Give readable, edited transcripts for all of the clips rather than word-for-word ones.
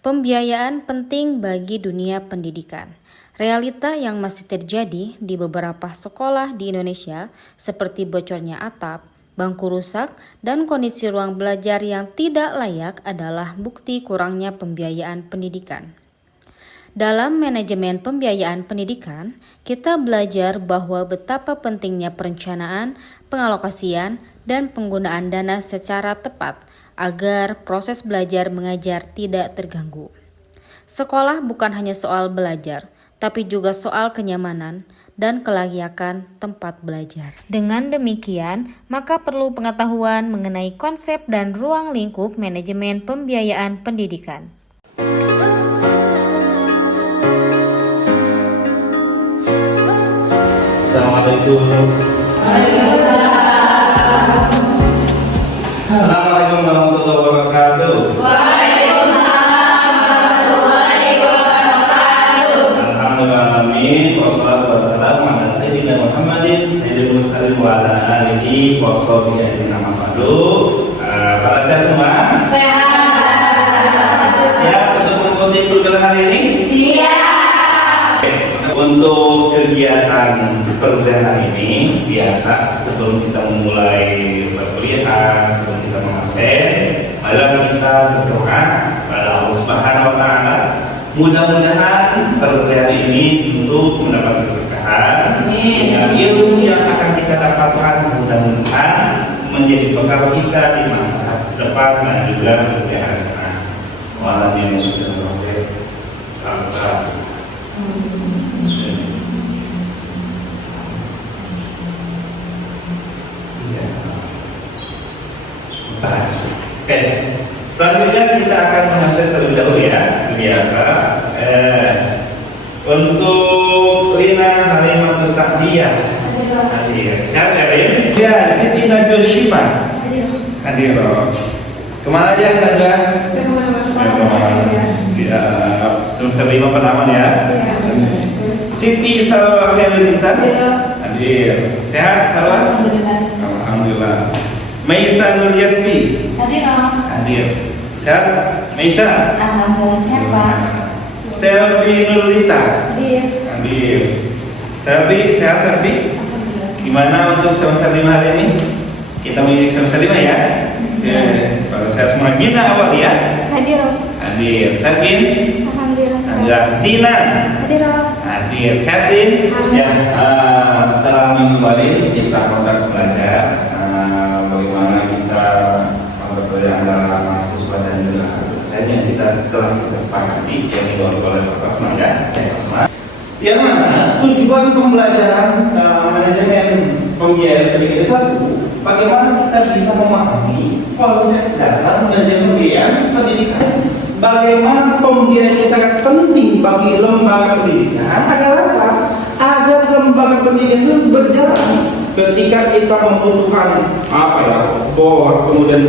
Pembiayaan penting bagi dunia pendidikan. Realita yang masih terjadi di beberapa sekolah di Indonesia seperti bocornya atap, bangku rusak, dan kondisi ruang belajar yang tidak layak adalah bukti kurangnya pembiayaan pendidikan. Dalam manajemen pembiayaan pendidikan, kita belajar bahwa betapa pentingnya perencanaan, pengalokasian, dan penggunaan dana secara tepat agar proses belajar mengajar tidak terganggu. Sekolah bukan hanya soal belajar, tapi juga soal kenyamanan dan kelayakan tempat belajar. Dengan demikian, maka perlu pengetahuan mengenai konsep dan ruang lingkup manajemen pembiayaan pendidikan. Assalamualaikum. Assalamualaikum warahmatullahi wabarakatuh. Waalaikumsalam warahmatullahi wabarakatuh. Alhamdulillahirrahmanirrahim. Wassalatu wassalamu ala sayyidina Muhammadin sayyidil mursalin wa ala alihi wa sahbihi ajmain. Para sehat semua? Sehat. Siap untuk mengikuti program hari ini? Siap. Untuk kegiatan program hari ini, biasa sebelum kita memulai perkuliahan, sebelum kita mengabsen, marilah kita berdoa pada Allah Subhanahu wa Ta'ala. Mudah-mudahan program ini untuk mendapat keberkahan, sehingga ilmu yang akan kita dapatkan mudah-mudahan menjadi bekal kita di masa depan dan juga di akhirat sana. Walau yang sudah beroleh, Oke, selanjutnya kita akan mengabsen terlebih dahulu ya, seperti biasa. Untuk Rina Halimah Sa'diyah hadir. Siap ya Rin? Ya, Siti Najwa Syifa hadir. Kemana aja Najwa? Siap. Semester 5 pertama ya. Siti Salwa Khairul Nisa hadir. Sehat Salwa? Alhamdulillah. Maisa Nur Yasmi hadir. Sehat? Maisa? Alhamdulillah sehat Pak. Selvi Nurlita hadir. Selvi, sehat Selvi? Gimana untuk semester 5 hari ini? Kita menuju semester 5 ya? Oke, pada sehat semua. Gina awal ya? Hadir. Sakin? Alhamdulillah. Dina? Hadir. Sehat Din? Ya. Setelah minggu kemarin kita kontak belajar bagaimana kita berbeda antara mahasiswa dan juga dosen yang kita telah sepakati yang dibawa oleh Pak Kasman ya. Yang mana tujuan pembelajaran manajemen pembiayaan pendidikan itu satu, bagaimana kita bisa memahami konsep dasar manajemen pembiayaan pendidikan. Bagaimana pembiayaan ini sangat penting bagi lembaga pendidikan agar apa? Agar lembaga pendidikan itu berjalan. Ketika kita membutuhkan board, kemudian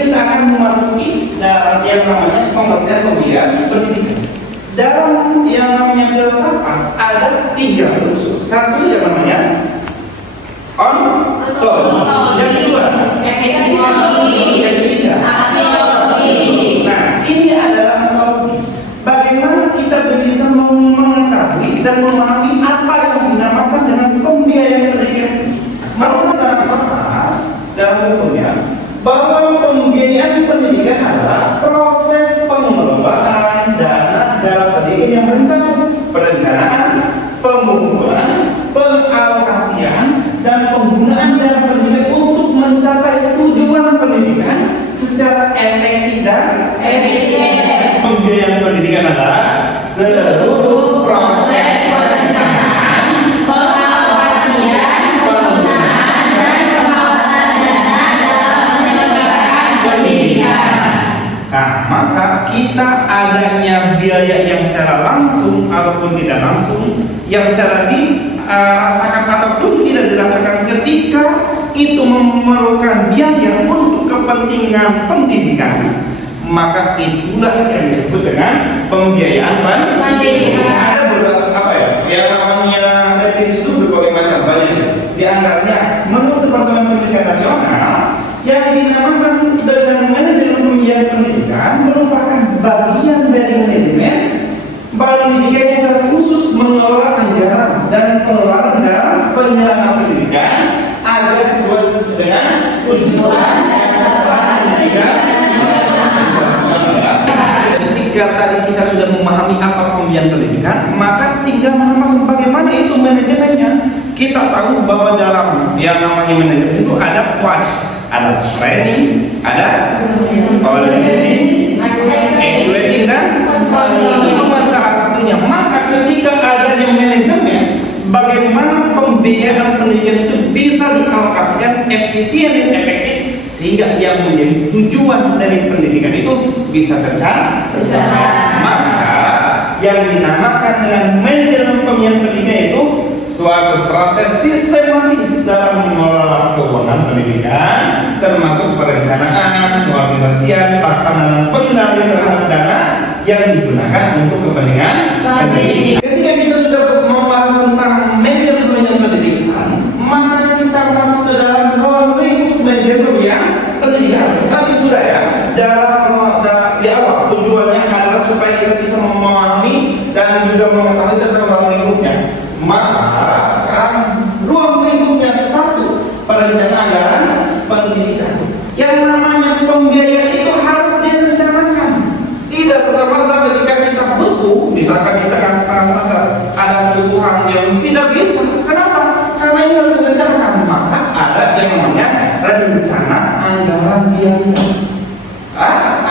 kita akan memasuki yang namanya pengertian pembiayaan pendidikan. Dalam yang namanya filsafat ada 3 unsur. Satu yang namanya yang kedua yang ketiga. Nah, ini adalah ontologi. Bagaimana kita bisa mengetahui dan memahami apa yang dinamakan dengan pembiayaan pendidikan. Menurut dalam hukumnya bahwa pembiayaan pendidikan adalah proses pengelolaan dana dalam pendidikan yang mencakup perencanaan, pengumpulan, pengalokasian, dan penggunaan dana pendidikan untuk mencapai tujuan pendidikan secara efektif dan efisien. Pembiayaan pendidikan adalah seluruh proses perencanaan, pengalokasian, penggunaan, dan pengawasan dana dalam penyelenggaraan pendidikan. Nah, maka kita adanya biaya yang secara langsung ataupun tidak langsung, yang secara dirasakan ataupun tidak dirasakan ketika itu memerlukan biaya untuk kepentingan pendidikan, maka itulah yang disebut dengan pembiayaan pendidikan. Ada beberapa yang namanya definisi itu berbagai macam banyak. Di antaranya menurut Departemen Pendidikan Nasional dan pengeluaran dalam penyelenggaraan pendidikan agar sesuai dengan tujuan dan sasaran pendidikan. Ketika tadi kita sudah memahami apa pembiayaan pendidikan, maka tinggal menambahkan bagaimana itu manajemennya. Kita tahu bahwa dalam yang namanya manajemen itu ada coach, ada training, ada coordination, evaluating, dan itu cuma salah satunya. Maka ketika adanya manajemen, bagaimana pembiayaan pendidikan itu bisa dialokasikan efisien dan efektif sehingga yang menjadi tujuan dari pendidikan itu bisa tercapai. Maka yang dinamakan dengan manajemen pembiayaan pendidikan itu suatu proses sistematis dalam mengelola keuangan pendidikan, termasuk perencanaan, pengorganisasian, pelaksanaan pengendalian terhadap dana yang digunakan untuk kepentingan pendidikan. Ketika kita sudah membahas tentang manajemen pendidikan, maka kita masuk ke dalam lingkup manajemen pendidikan. Tadi sudah ya, di awal tujuannya adalah supaya kita bisa memahami dan juga mengetahui tentang ruang lingkupnya. Maka sekarang ruang lingkupnya satu, perencanaan anggaran pendidikan. Yang namanya pembiayaan itu harus direncanakan. Tidak serta-merta ketika kita butuh, misalkan kita semasa ada kebutuhan yang tidak bisa. Kenapa? Karena ini harus direncanakan. Maka ada yang namanya rencana anggaran biaya.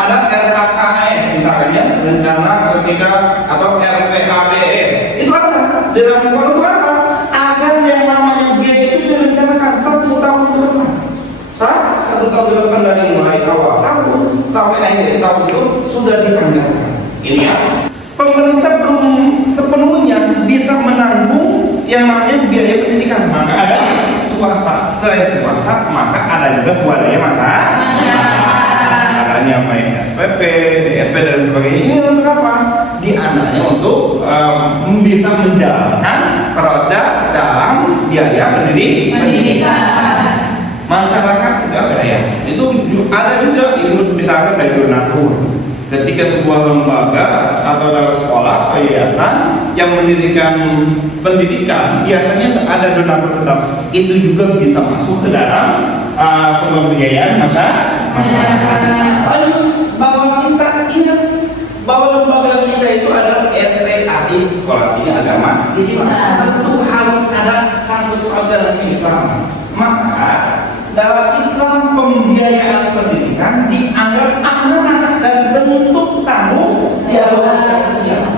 Ada RAKS misalnya, rencana ketika atau RPABS. Itu ada di dalam sekolah itu apa? Agar yang namanya biaya itu direncanakan 1 tahun ke depan. 1 tahun ke depan dari mulai awal tahun sampai akhir tahun itu sudah dianggarkan. Ini ya. Pemerintah belum sepenuhnya bisa menanggung yang namanya biaya pendidikan. Maka ada swasta, selain swasta maka ada juga swadaya masyarakat. Adanya main SPP, DSP dan sebagainya. Ini untuk apa? Diantaranya untuk bisa menjalankan roda dalam biaya pendidikan. Masyarakat juga ada ya. Itu ada juga itu misalkan dari donatur. Ketika sebuah lembaga atau dalam sekolah atau yayasan yang mendirikan pendidikan, biasanya ada donatur tetap. Itu juga bisa masuk ke dalam sumber pembiayaan masyarakat. Bahwa kita ingat bahwa lembaga kita itu adalah SEAI, Sekolah Tinggi Agama Islam. Tentu harus ada sangkut paut dalam Islam. Maka dalam Islam pembiayaan pendidikan dianggap amanah dan bentuk tanggung jawab sosial.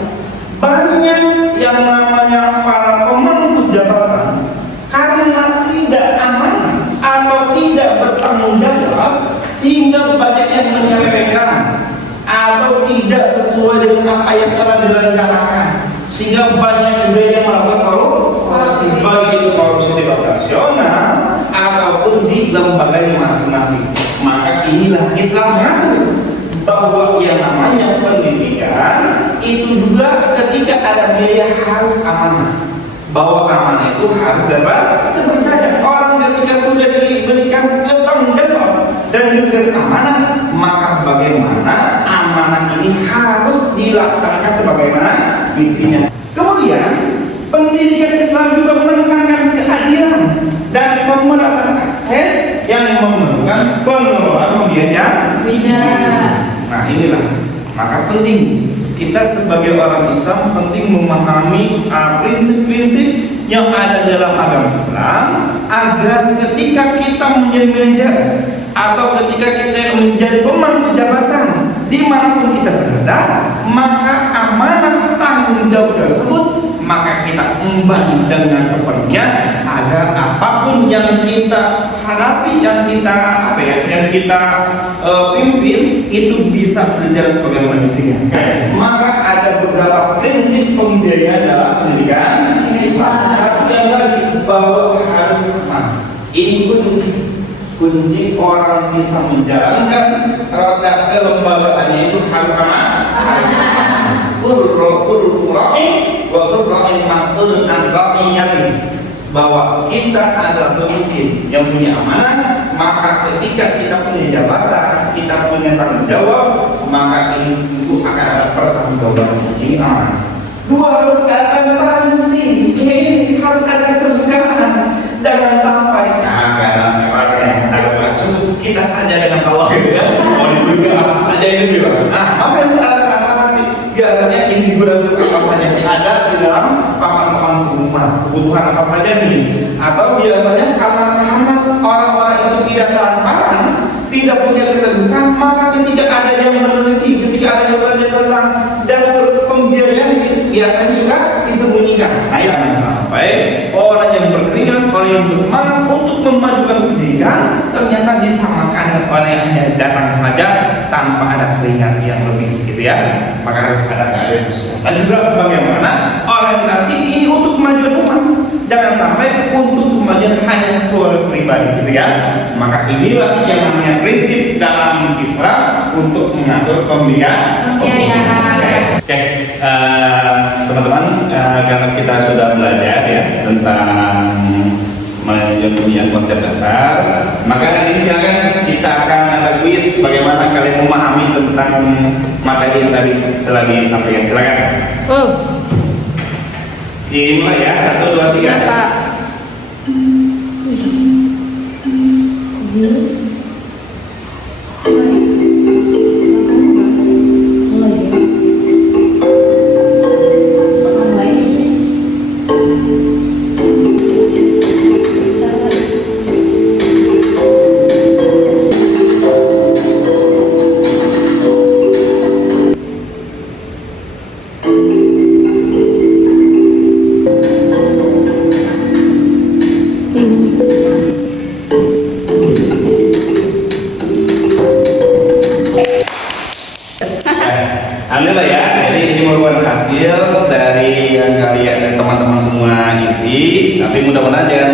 Banyak yang namanya para pemangku jabatan karena tidak amanah atau tidak bertanggung jawab sehingga banyak yang menyelewengkan atau tidak sesuai dengan apa yang telah direncanakan, sehingga banyak juga yang melakukan korupsi, baik itu korupsi di operasional ataupun di lembaga masing-masing. Maka inilah Islam mengatur bahwa yang namanya pendidikan itu juga ketika ada biaya harus amanah. Bahwa amanah itu harus dapat terpercaya. Orang ketika sudah diberikan tanggung jawab dan diberikan amanah, maka bagaimana amanah ini harus dilaksanakan sebagaimana mestinya. Kemudian pendidikan Islam juga menekankan keadilan dan pemerataan akses yang memerlukan pengelolaan biaya. Nah inilah maka penting kita sebagai orang Islam penting memahami prinsip-prinsip yang ada dalam agama Islam agar ketika kita menjadi manajer atau ketika kita menjadi pemangku jabatan dimanapun kita berada, maka amanah tanggung jawab tersebut maka kita emban dengan sepenuhnya agar apapun yang kita hadapi, yang kita pimpin itu bisa berjalan sebagaimana mestinya. Maka ada beberapa prinsip pembiayaan dalam pendidikan Islam. Satu yang lagi bahwa harus amanah. Ini kunci orang bisa menjalankan roda kelembagaannya itu harus amanah. Bahwa kita adalah pemimpin yang punya amanah, maka ketika kita punya jabatan, kita punya tanggung jawab, maka ini akan ada pertanggungjawaban. Ini amanah. Dua, harus ada transparansi. Ini harus ada keterbukaan. Jangan sampai karena agak cukup kita saja dengan Allah gitu ya. Mau diberikan apa saja ini bebas. Nah, maka harus ada transparansi. Biasanya ini diberikan apa saja ada di dalam papan-papan rumah. Kebutuhan apa saja nih? Atau biasanya karena orang-orang itu tidak transparan, tidak punya keterbukaan, maka ketika ada yang meneliti, ketika ada yang belajar tentang dapur pembiayaan, biasanya suka disembunyikan. Nah, jangan sampai orang yang berkeringat, orang yang bersemangat untuk memajukan pendidikan ternyata disamakan orang yang hanya datang saja tanpa ada keringat yang lebih, gitu ya. Maka harus ada keadaan khusus. Dan juga bagaimana orientasi ini untuk kemajuan umat. Jangan sampai untuk kemajuan hanya keluarga pribadi, gitu ya. Maka inilah yang namanya prinsip dalam Islam untuk mengatur pembiayaan. Oke, teman-teman, karena kita sudah belajar ya tentang manajemen konsep dasar, maka hari ini silakan kita akan ada kuis bagaimana kalian memahami tentang materi yang tadi telah disampaikan. Silakan. Mulai ya, 1, 2, 3. Siapa? Alhamdulillah ya, jadi ini merupakan hasil dari yang kalian dan teman-teman semua isi. Tapi mudah-mudahan jangan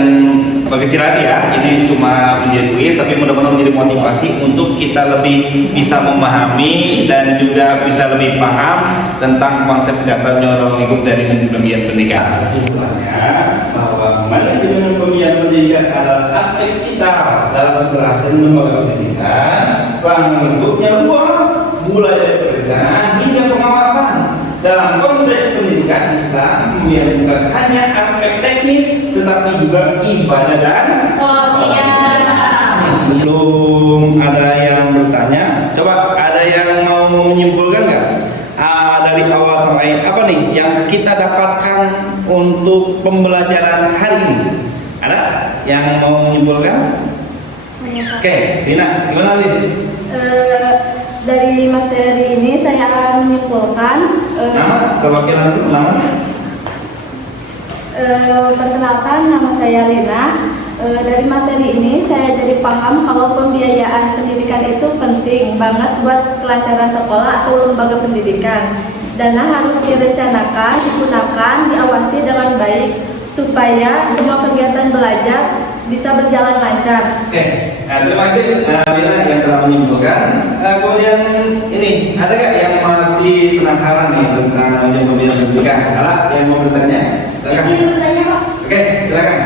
berkecil hati ya. Ini cuma menjadi kuis, tapi mudah-mudahan menjadi motivasi untuk kita lebih bisa memahami dan juga bisa lebih paham tentang konsep dasar nyorong lingkup dari manajemen pendidikan. Kesimpulannya bahwa manajemen pendidikan adalah aspek vital dalam keberhasilan lembaga pendidikan. Bentuknya luas, mulai dari perencanaan hingga pengawasan. Dalam konteks pendidikan Islam bukan hanya aspek teknis, tetapi juga ibadah dan Sosial. Sebelum ada yang bertanya, coba ada yang mau menyimpulkan nggak? Dari awal sampai apa nih yang kita dapatkan untuk pembelajaran hari ini? Ada yang mau menyimpulkan? Oke, Dina, gimana Lin? Dari materi ini saya akan menyimpulkan Nama, perwakilan itu nama? Perkenalkan, nama saya Lina. Dari materi ini saya jadi paham kalau pembiayaan pendidikan itu penting banget buat kelancaran sekolah atau lembaga pendidikan. Dana harus direncanakan, digunakan, diawasi dengan baik supaya semua kegiatan belajar bisa berjalan lancar. Oke, terima kasih Lina yang telah menyimpulkan. Kemudian ini ada nggak yang masih penasaran nih tentang pembiayaan pendidikan? Ada yang mau bertanya? Silakan. Izin bertanya, Pak. Oke, silakan.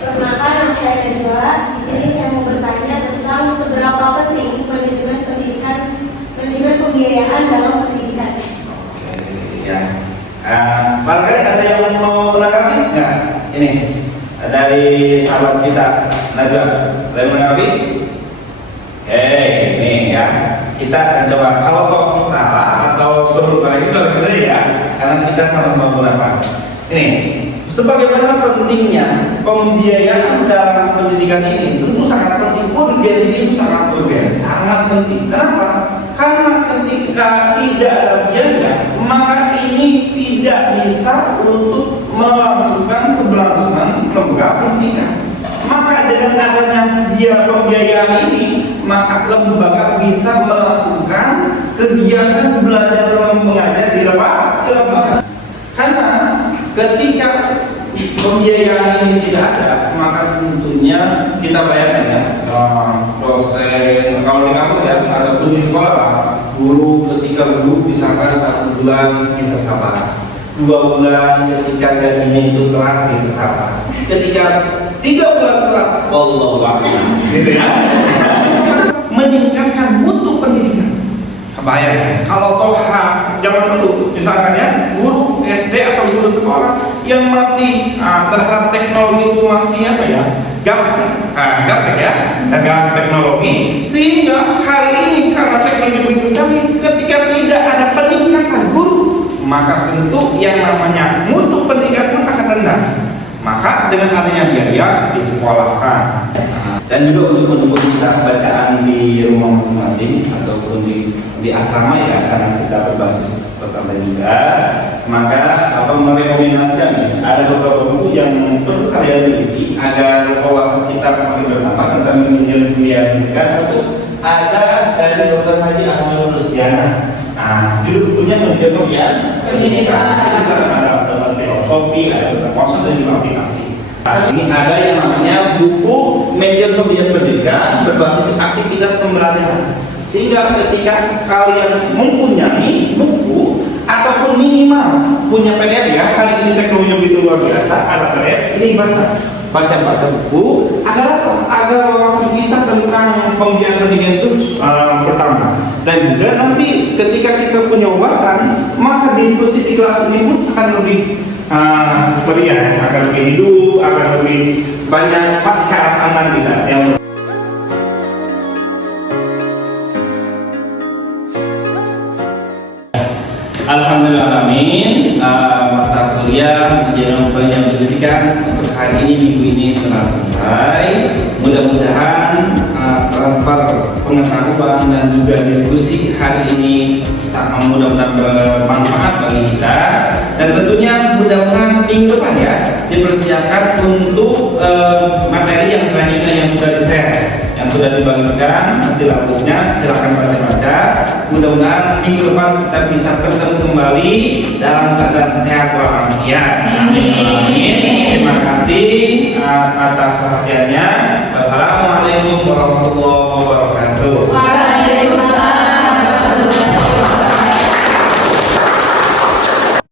Perkenalkan, nama saya Najwa. Di sini saya mau bertanya tentang seberapa penting manajemen pendidikan, manajemen pembiayaan dalam pendidikan. Oke, ya. Barangkali ada yang mau menanggapi? Nggak? Ini dari sahabat kita Najwa, ada yang menanggapi? Oke, ini ya. Kita akan coba. Kalau kok salah atau berubah lagi itu bisa ya, karena kita sama-sama berapa. Ini, sebagaimana pentingnya pembiayaan dalam pendidikan ini, tentu sangat penting. Urgensi itu sangat urgensi, sangat penting. Kenapa? Karena ketika tidak ada biaya, maka ini tidak bisa untuk melangsungkan keberlangsungan lembaga pendidikan. Maka dengan adanya pembiayaan ini, maka lembaga bisa melangsungkan kegiatan belajar dan mengajar di lembaga. Karena ketika pembiayaan ini tidak ada, maka tentunya kita bayangkan ya, proses kalau di kampus ya ataupun di sekolah Pak, guru ketika guru misalkan 1 bulan bisa sabar, 2 bulan ketika gajinya itu telat bisa sabar, ketika 3 bulan telat, wallahu a'lam, gitu ya. Meningkatkan mutu pendidikan. Kebayang kalau toh zaman dulu, misalkan ya guru SD atau guru sekolah yang masih terhadap teknologi itu masih apa ya, gaptek ya, gap teknologi, sehingga hari ini karena teknologi begitu canggih, ketika tidak ada peningkatan guru, maka tentu yang namanya mutu pendidikan pun akan rendah. Maka dengan adanya biaya disekolahkan. Dan juga untuk mendukung kita bacaan di rumah masing-masing ataupun di asrama ya, karena kita berbasis pesantren juga, maka merekomendasikan ada beberapa buku yang perlu kalian miliki agar wawasan kita makin bertambah tentang pendidikan. Satu ada dari Dr. Haji Ahmad Rusdiana. Judul bukunya Pendidikan Pendidikan. Ada tentang filosofi, ada tentang konsep dan juga aplikasi. Ini ada yang namanya buku Manajemen Pendidikan berbasis aktivitas pembelajaran. Sehingga ketika kalian mempunyai buku ataupun minimal punya PDF ya, hari ini teknologi begitu luar biasa, ada PDF, ini baca buku agar wawasan kita tentang pembelajaran pendidikan itu bertambah. Dan juga nanti ketika kita punya wawasan, maka diskusi di kelas ini pun akan lebih meriah, akan lebih hidup, akan lebih banyak cara pandang kita yang Alhamdulillahirrahmanirrahim. Mata kuliah Manajemen Pendidikan untuk hari ini, minggu ini telah selesai. Mudah-mudahan transfer pengetahuan dan juga diskusi hari ini mudah-mudahan bermanfaat bagi kita. Dan tentunya mudah-mudahan minggu depan ya dipersiapkan untuk materi yang selanjutnya yang sudah di-share, yang sudah dibagikan silabusnya, silahkan baca-baca. Mudah-mudahan minggu depan kita bisa bertemu kembali dalam keadaan sehat walafiat. Amin. Terima kasih atas perhatiannya. Wassalamualaikum warahmatullahi wabarakatuh.